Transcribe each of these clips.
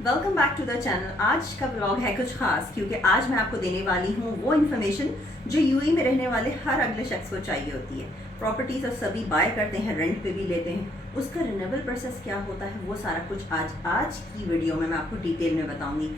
Welcome back to the channel. आज का blog है कुछ खास क्योंकि आज मैं आपको देने वाली हूँ वो इन्फॉर्मेशन जो यूएई में रहने वाले हर अगले शख्स को चाहिए होती है। प्रॉपर्टीज और सभी बाय करते हैं, रेंट पे भी लेते हैं, उसका रिन्यूएबल प्रोसेस क्या होता है वो सारा कुछ आज की वीडियो में मैं आपको डिटेल में बताऊंगी।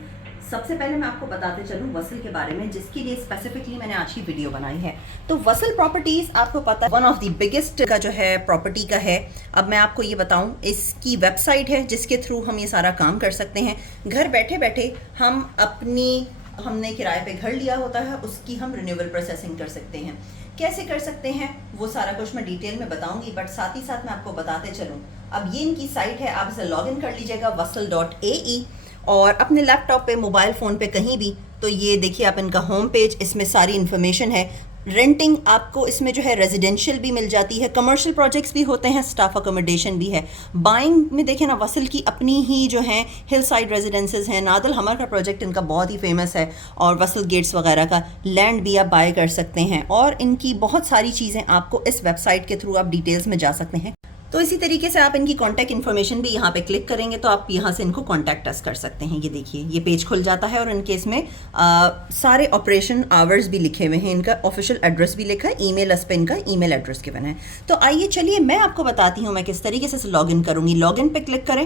सबसे पहले मैं आपको बताते चलूं वसल के बारे में, जिसके लिए स्पेसिफिकली मैंने आज की वीडियो बनाई है। तो वसल प्रॉपर्टीज आपको पता है वन ऑफ द बिगेस्ट का जो है प्रॉपर्टी का है। अब मैं आपको ये बताऊं, इसकी वेबसाइट है जिसके थ्रू हम ये सारा काम कर सकते हैं। घर बैठे बैठे हमने किराए पे घर लिया होता है, उसकी हम रिन्यूएबल प्रोसेसिंग कर सकते हैं। कैसे कर सकते हैं वो सारा कुछ मैं डिटेल में बताऊंगी, बट साथ ही साथ मैं आपको बताते चलूं। अब ये इनकी साइट है, आप इसे लॉग इन कर लीजिएगा wasl.ae और अपने लैपटॉप पे, मोबाइल फ़ोन पे, कहीं भी। तो ये देखिए आप इनका होम पेज, इसमें सारी इन्फॉर्मेशन है। रेंटिंग आपको इसमें जो है रेजिडेंशियल भी मिल जाती है, कमर्शियल प्रोजेक्ट्स भी होते हैं, स्टाफ अकोमोडेशन भी है। बाइंग में देखें ना, वसल की अपनी ही जो हैं हिल साइड रेजिडेंसेज हैं। नादल हमर का प्रोजेक्ट इनका बहुत ही फेमस है, और वसल गेट्स वगैरह का लैंड भी आप बाय कर सकते हैं। और इनकी बहुत सारी चीज़ें आपको इस वेबसाइट के थ्रू आप डिटेल्स में जा सकते हैं। तो इसी तरीके से आप इनकी कॉन्टैक्ट इन्फॉर्मेशन भी यहाँ पे क्लिक करेंगे तो आप यहाँ से इनको कॉन्टैक्ट अस कर सकते हैं। ये देखिए ये पेज खुल जाता है और इनके इसमें सारे ऑपरेशन आवर्स भी लिखे हुए हैं, इनका ऑफिशियल एड्रेस भी लिखा है, ईमेल इस पे इनका ईमेल एड्रेस गिवन है। तो आइए चलिए मैं आपको बताती हूँ मैं किस तरीके से लॉग इन करूँगी। लॉग इन पे क्लिक करें,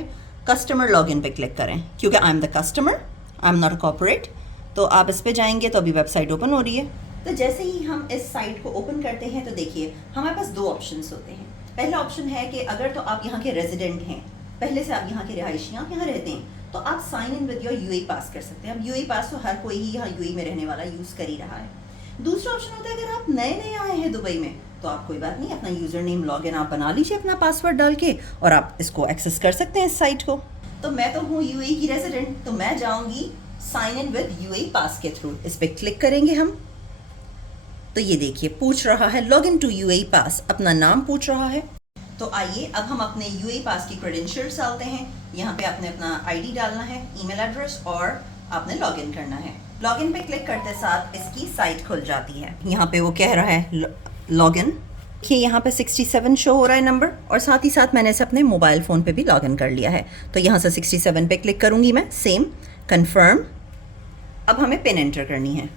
कस्टमर लॉग इन पे क्लिक करें, क्योंकि I am the customer, I am not a corporate. तो आप इस पर जाएंगे तो अभी वेबसाइट ओपन हो रही है। तो जैसे ही हम इस साइट को ओपन करते हैं तो देखिए हमारे पास दो ऑप्शन होते हैं। पहला ऑप्शन है कि अगर तो आप यहाँ के रेजिडेंट हैं, पहले से आप यहाँ के रिहायशी, आप यहाँ रहते हैं, तो आप sign in with your UAE pass कर सकते हैं। अब यूएई पास तो हर कोई ही यहाँ यूएई में रहने वाला यूज़ कर ही रहा है। दूसरा ऑप्शन होता है अगर आप नए नए आए हैं दुबई में, तो आप कोई बात नहीं, अपना यूज़र नेम लॉग इन आप बना लीजिए अपना पासवर्ड डाल के, और आप इसको एक्सेस कर सकते हैं इस साइट को। तो मैं तो हूँ यूएई की रेजिडेंट, तो मैं जाऊँगी साइन इन विद यूएई पास के थ्रू। इस पर क्लिक करेंगे हम, तो ये देखिए पूछ रहा है लॉग इन टू यूएई पास, अपना नाम पूछ रहा है। तो आइए अब हम अपने यूएई पास की क्रेडेंशियल्स डालते हैं। यहाँ पे आपने अपना आईडी डालना है, ईमेल एड्रेस, और आपने लॉगिन करना है। लॉगिन पे क्लिक करते साथ इसकी साइट खुल जाती है। यहाँ पे वो कह रहा है लॉगिन, देखिए यहाँ पे 67 शो हो रहा है नंबर, और साथ ही साथ मैंने इसे अपने मोबाइल फ़ोन पे भी लॉगिन कर लिया है। तो यहाँ से 67 पे क्लिक करूँगी मैं, सेम कन्फर्म। अब हमें पिन एंटर करनी है।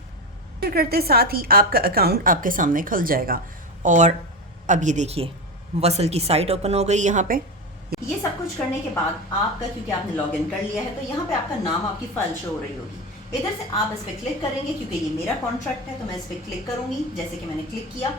एंटर करते साथ ही आपका अकाउंट आपके सामने खुल जाएगा। और अब ये देखिए वसल की साइट ओपन हो गई। यहाँ पे ये सब कुछ करने के बाद आपका, क्योंकि आपने लॉगिन कर लिया है, तो यहाँ पे आपका नाम, आपकी फाइल शो हो रही होगी। इधर से आप इस पर क्लिक करेंगे, क्योंकि ये मेरा कॉन्ट्रैक्ट है तो मैं इस पर क्लिक करूंगी। जैसे कि मैंने क्लिक किया,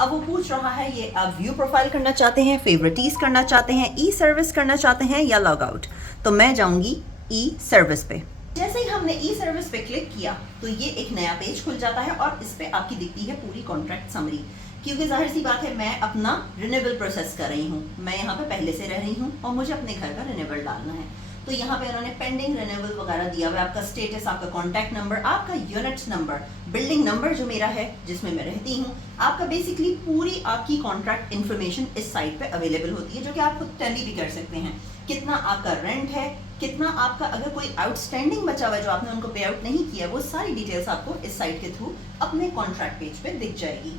अब वो पूछ रहा है ये आप व्यू प्रोफाइल करना चाहते हैं, फेवरेटीज करना चाहते हैं, ई सर्विस करना चाहते हैं या लॉग आउट। तो मैं जाऊंगी ई सर्विस पे। जैसे ही हमने ई सर्विस पे क्लिक किया तो ये एक नया पेज खुल जाता है, और इस पे आपकी दिखती है पूरी कॉन्ट्रैक्ट समरी। क्योंकि जाहिर सी बात है मैं अपना रिन्यूएबल प्रोसेस कर रही हूँ, मैं यहाँ पे पहले से रह रही हूँ और मुझे अपने घर का रिन्यूएबल डालना है। तो यहाँ पे इन्होंने पेंडिंग रिन्यूएबल वगैरह दिया हुआ है, आपका स्टेटस, आपका कॉन्टैक्ट नंबर, आपका यूनिट नंबर, बिल्डिंग नंबर जो मेरा है जिसमें मैं रहती हूँ, आपका बेसिकली पूरी आपकी कॉन्ट्रैक्ट इन्फॉर्मेशन इस साइट पे अवेलेबल होती है, जो कि आप खुद टैली भी कर सकते हैं। कितना आपका रेंट है, कितना आपका अगर कोई आउटस्टैंडिंग बचा हुआ है जो आपने उनको पे आउट नहीं किया, वो सारी डिटेल्स आपको इस साइट के थ्रू अपने कॉन्ट्रैक्ट पेज पे दिख जाएगी।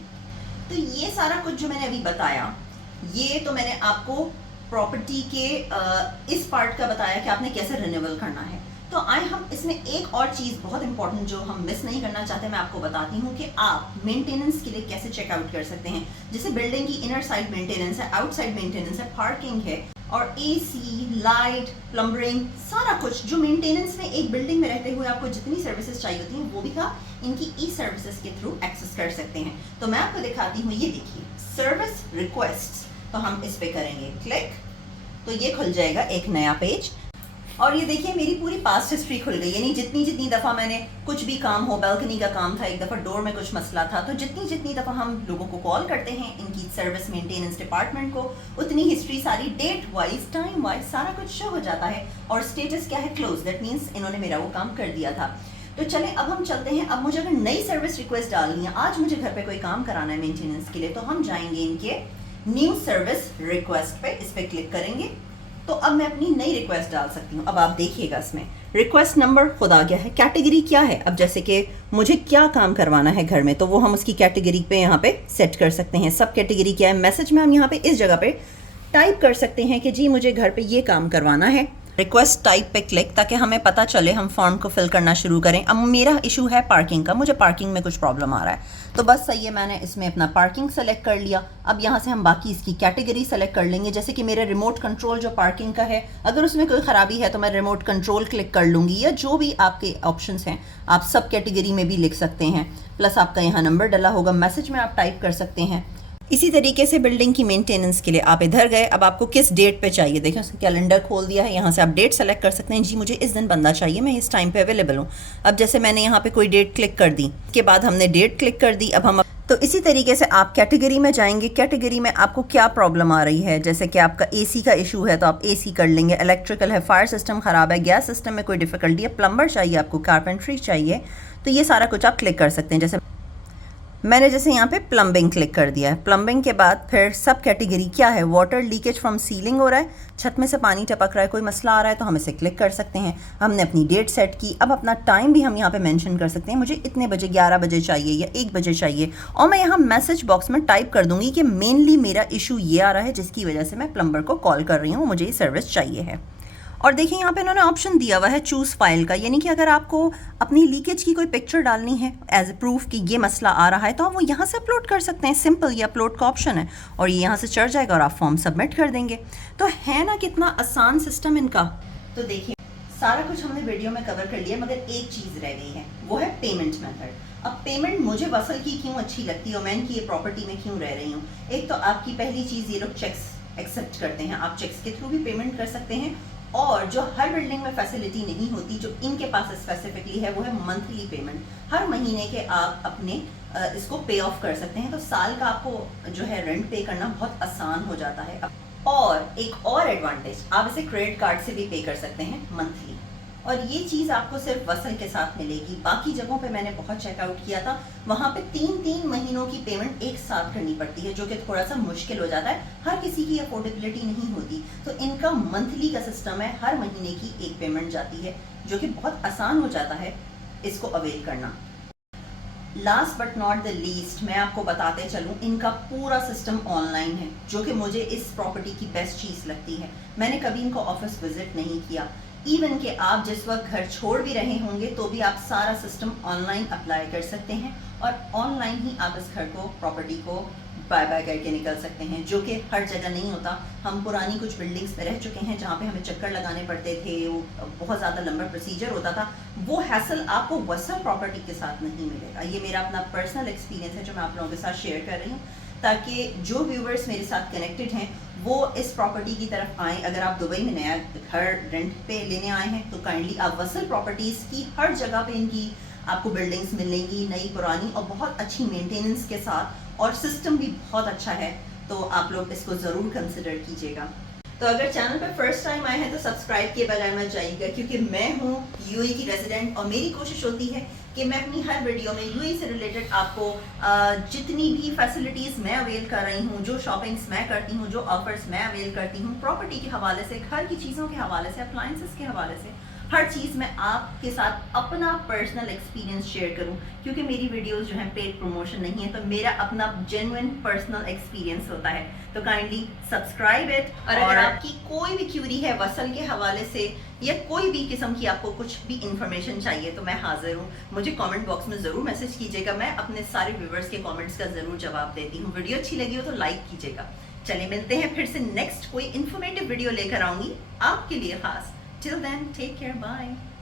तो ये सारा कुछ जो मैंने अभी बताया, ये तो मैंने आपको प्रॉपर्टी के इस पार्ट का बताया कि आपने कैसे रिन्यूएबल करना है। तो आए हम इसमें एक और चीज़ बहुत इंपॉर्टेंट जो हम मिस नहीं करना चाहते, मैं आपको बताती हूँ कि आप मेंटेनेंस के लिए कैसे चेकआउट कर सकते हैं। जैसे बिल्डिंग की इनर साइड मेंटेनेंस है, आउटसाइड मेंटेनेंस है, पार्किंग है, और एसी, लाइट, प्लम्बरिंग, सारा कुछ जो मेंटेनेंस में एक बिल्डिंग में रहते हुए आपको जितनी सर्विसेज चाहिए होती हैं, वो भी का इनकी ई सर्विसेज के थ्रू एक्सेस कर सकते हैं। तो मैं आपको दिखाती हूँ, ये देखिए सर्विस रिक्वेस्ट। तो हम इस पे करेंगे क्लिक, तो ये खुल जाएगा एक नया पेज, और ये देखिए मेरी पूरी पास्ट हिस्ट्री खुल गई। यानी जितनी दफ़ा मैंने कुछ भी काम हो, बालकनी का काम था, एक दफ़ा डोर में कुछ मसला था, तो जितनी दफ़ा हम लोगों को कॉल करते हैं इनकी सर्विस मेंटेनेंस डिपार्टमेंट को, उतनी हिस्ट्री सारी डेट वाइज, टाइम वाइज सारा कुछ शो हो जाता है। और स्टेटस क्या है, क्लोज, दैट मीन्स इन्होंने मेरा वो काम कर दिया था। तो चलें अब हम चलते हैं। अब मुझे अगर नई सर्विस रिक्वेस्ट डालनी है, आज मुझे घर पे कोई काम कराना है मेंटेनेंस के लिए, तो हम जाएंगे इनके न्यू सर्विस रिक्वेस्ट पे, इस पर क्लिक करेंगे। तो अब मैं अपनी नई रिक्वेस्ट डाल सकती हूँ। अब आप देखिएगा इसमें रिक्वेस्ट नंबर खुद आ गया है, कैटेगरी क्या है, अब जैसे कि मुझे क्या काम करवाना है घर में, तो वो हम उसकी कैटेगरी पे यहाँ पे सेट कर सकते हैं। सब कैटेगरी क्या है, मैसेज में हम यहाँ पे इस जगह पे टाइप कर सकते हैं कि जी मुझे घर पे ये काम करवाना है, रिक्वेस्ट टाइप पे क्लिक, ताकि हमें पता चले हम फॉर्म को फिल करना शुरू करें। अब मेरा इशू है पार्किंग का, मुझे पार्किंग में कुछ प्रॉब्लम आ रहा है, तो बस सही है, मैंने इसमें अपना पार्किंग सेलेक्ट कर लिया। अब यहाँ से हम बाकी इसकी कैटेगरी सेलेक्ट कर लेंगे, जैसे कि मेरे रिमोट कंट्रोल जो पार्किंग का है, अगर उसमें कोई ख़राबी है तो मैं रिमोट कंट्रोल क्लिक कर लूँगी, या जो भी आपके ऑप्शंस हैं आप सब कैटेगरी में भी लिख सकते हैं। प्लस आपका यहाँ नंबर डला होगा, मैसेज में आप टाइप कर सकते हैं। इसी तरीके से बिल्डिंग की मेंटेनेंस के लिए आप इधर गए, अब आपको किस डेट पे चाहिए, देखिए उसने कैलेंडर खोल दिया है, यहाँ से आप डेट सेलेक्ट कर सकते हैं। जी मुझे इस दिन बंदा चाहिए, मैं इस टाइम पे अवेलेबल हूँ। अब जैसे मैंने यहाँ पे कोई डेट क्लिक कर दी, इसके बाद हमने डेट क्लिक कर दी। अब हम तो इसी तरीके से आप कैटेगरी में जाएंगे, कैटेगरी में आपको क्या प्रॉब्लम आ रही है, जैसे कि आपका एसी का इशू है तो आप एसी कर लेंगे, इलेक्ट्रिकल है, फायर सिस्टम ख़राब है, गैस सिस्टम में कोई डिफ़िकल्टी है, प्लम्बर चाहिए आपको, कारपेंट्री चाहिए, तो ये सारा कुछ आप क्लिक कर सकते हैं। जैसे मैंने जैसे यहाँ पे प्लम्बिंग क्लिक कर दिया है। प्लम्बिंग के बाद फिर सब कैटेगरी क्या है, वाटर लीकेज फ्रॉम सीलिंग हो रहा है, छत में से पानी टपक रहा है, कोई मसला आ रहा है तो हम इसे क्लिक कर सकते हैं। हमने अपनी डेट सेट की, अब अपना टाइम भी हम यहाँ पे मेंशन कर सकते हैं, मुझे इतने बजे 11 बजे चाहिए या 1 बजे चाहिए, और मैं यहाँ मैसेज बॉक्स में टाइप कर दूँगी कि मेनली मेरा इशू ये आ रहा है जिसकी वजह से मैं प्लम्बर को कॉल कर रही हूँ, मुझे ये सर्विस चाहिए है। और देखिए यहाँ पे इन्होंने ऑप्शन दिया हुआ है चूज़ फाइल का, यानी कि अगर आपको अपनी लीकेज की कोई पिक्चर डालनी है एज ए प्रूफ कि ये मसला आ रहा है तो आप वो यहाँ से अपलोड कर सकते हैं। सिंपल ये अपलोड का ऑप्शन है और ये यहाँ से चढ़ जाएगा और आप फॉर्म सबमिट कर देंगे। तो है ना कितना आसान सिस्टम इनका। तो देखिए सारा कुछ हमने वीडियो में कवर कर लिया, मगर एक चीज़ रह गई है, वो है पेमेंट मेथड। अब पेमेंट मुझे वसल की क्यों अच्छी लगती है और मैं इनकी ये प्रॉपर्टी में क्यों रह रही हूँ। एक तो आपकी पहली चीज़, ये लोग चेक्स एक्सेप्ट करते हैं, आप चेक्स के थ्रू भी पेमेंट कर सकते हैं, और जो हर बिल्डिंग में फैसिलिटी नहीं होती जो इनके पास स्पेसिफिकली है वो है मंथली पेमेंट। हर महीने के आप अपने इसको पे ऑफ कर सकते हैं, तो साल का आपको जो है रेंट पे करना बहुत आसान हो जाता है। और एक और एडवांटेज, आप इसे क्रेडिट कार्ड से भी पे कर सकते हैं मंथली, और ये चीज़ आपको सिर्फ वसल के साथ मिलेगी। बाकी जगहों पे मैंने बहुत चेकआउट किया था, वहाँ पे 3-3 महीनों की पेमेंट एक साथ करनी पड़ती है, जो कि थोड़ा सा मुश्किल हो जाता है, हर किसी की अफोर्डेबिलिटी नहीं होती। तो इनका मंथली का सिस्टम है, हर महीने की एक पेमेंट जाती है, जो कि बहुत आसान हो जाता है इसको अवेल करना। Last but not the least मैं आपको बताते चलूँ, इनका पूरा सिस्टम ऑनलाइन है, जो कि मुझे इस प्रॉपर्टी की बेस्ट चीज़ लगती है। मैंने कभी इनको ऑफिस विजिट नहीं किया, इवन कि आप जिस वक्त घर छोड़ भी रहे होंगे तो भी आप सारा सिस्टम ऑनलाइन अप्लाई कर सकते हैं, और ऑनलाइन ही आप इस घर को, प्रॉपर्टी को बाय बाय करके निकल सकते हैं, जो कि हर जगह नहीं होता। हम पुरानी कुछ बिल्डिंग्स में रह चुके हैं जहाँ पे हमें चक्कर लगाने पड़ते थे, वो बहुत ज़्यादा लंबा प्रोसीजर होता था, वो हैसल आपको वसल प्रॉपर्टी के साथ नहीं मिलेगा। ये मेरा अपना पर्सनल एक्सपीरियंस है जो मैं आप लोगों के साथ शेयर कर रही हूँ, ताकि जो व्यूवर्स मेरे साथ कनेक्टेड हैं वो इस प्रॉपर्टी की तरफ आएँ। अगर आप दुबई में नया घर रेंट पे लेने आए हैं तो काइंडली आप वसल प्रॉपर्टीज़ की हर जगह पे इनकी आपको बिल्डिंग्स मिलेंगी, नई पुरानी, और बहुत अच्छी मेंटेनेंस के साथ, और सिस्टम भी बहुत अच्छा है, तो आप लोग इसको ज़रूर कंसिडर कीजिएगा। तो अगर चैनल पर फर्स्ट टाइम आए हैं तो सब्सक्राइब किए बगैर मत जाइएगा, क्योंकि मैं हूँ यूएई की रेजिडेंट और मेरी कोशिश होती है कि मैं अपनी हर वीडियो में यूएई से रिलेटेड आपको जितनी भी फैसिलिटीज़ मैं अवेल कर रही हूँ, जो शॉपिंग्स मैं करती हूँ, जो ऑफर्स मैं अवेल करती हूँ, प्रॉपर्टी के हवाले से, घर की चीज़ों के हवाले से, अप्लायंसेस के हवाले से, हर चीज़ मैं आपके साथ अपना पर्सनल एक्सपीरियंस शेयर करूं, क्योंकि मेरी वीडियोस जो हैं पेड प्रमोशन नहीं है, तो मेरा अपना जेन्युइन पर्सनल एक्सपीरियंस होता है। तो काइंडली सब्सक्राइब इट, और अगर आपकी कोई भी क्यूरी है वसल के हवाले से या कोई भी किस्म की आपको कुछ भी इंफॉर्मेशन चाहिए तो मैं हाजिर हूँ। मुझे कमेंट बॉक्स में ज़रूर मैसेज कीजिएगा, मैं अपने सारे व्यूवर्स के कमेंट्स का ज़रूर जवाब देती हूँ। वीडियो अच्छी लगी हो तो लाइक कीजिएगा। चलिए मिलते हैं फिर से नेक्स्ट कोई इन्फॉर्मेटिव वीडियो लेकर आऊँगी आपके लिए ख़ास। Till then, take care, bye.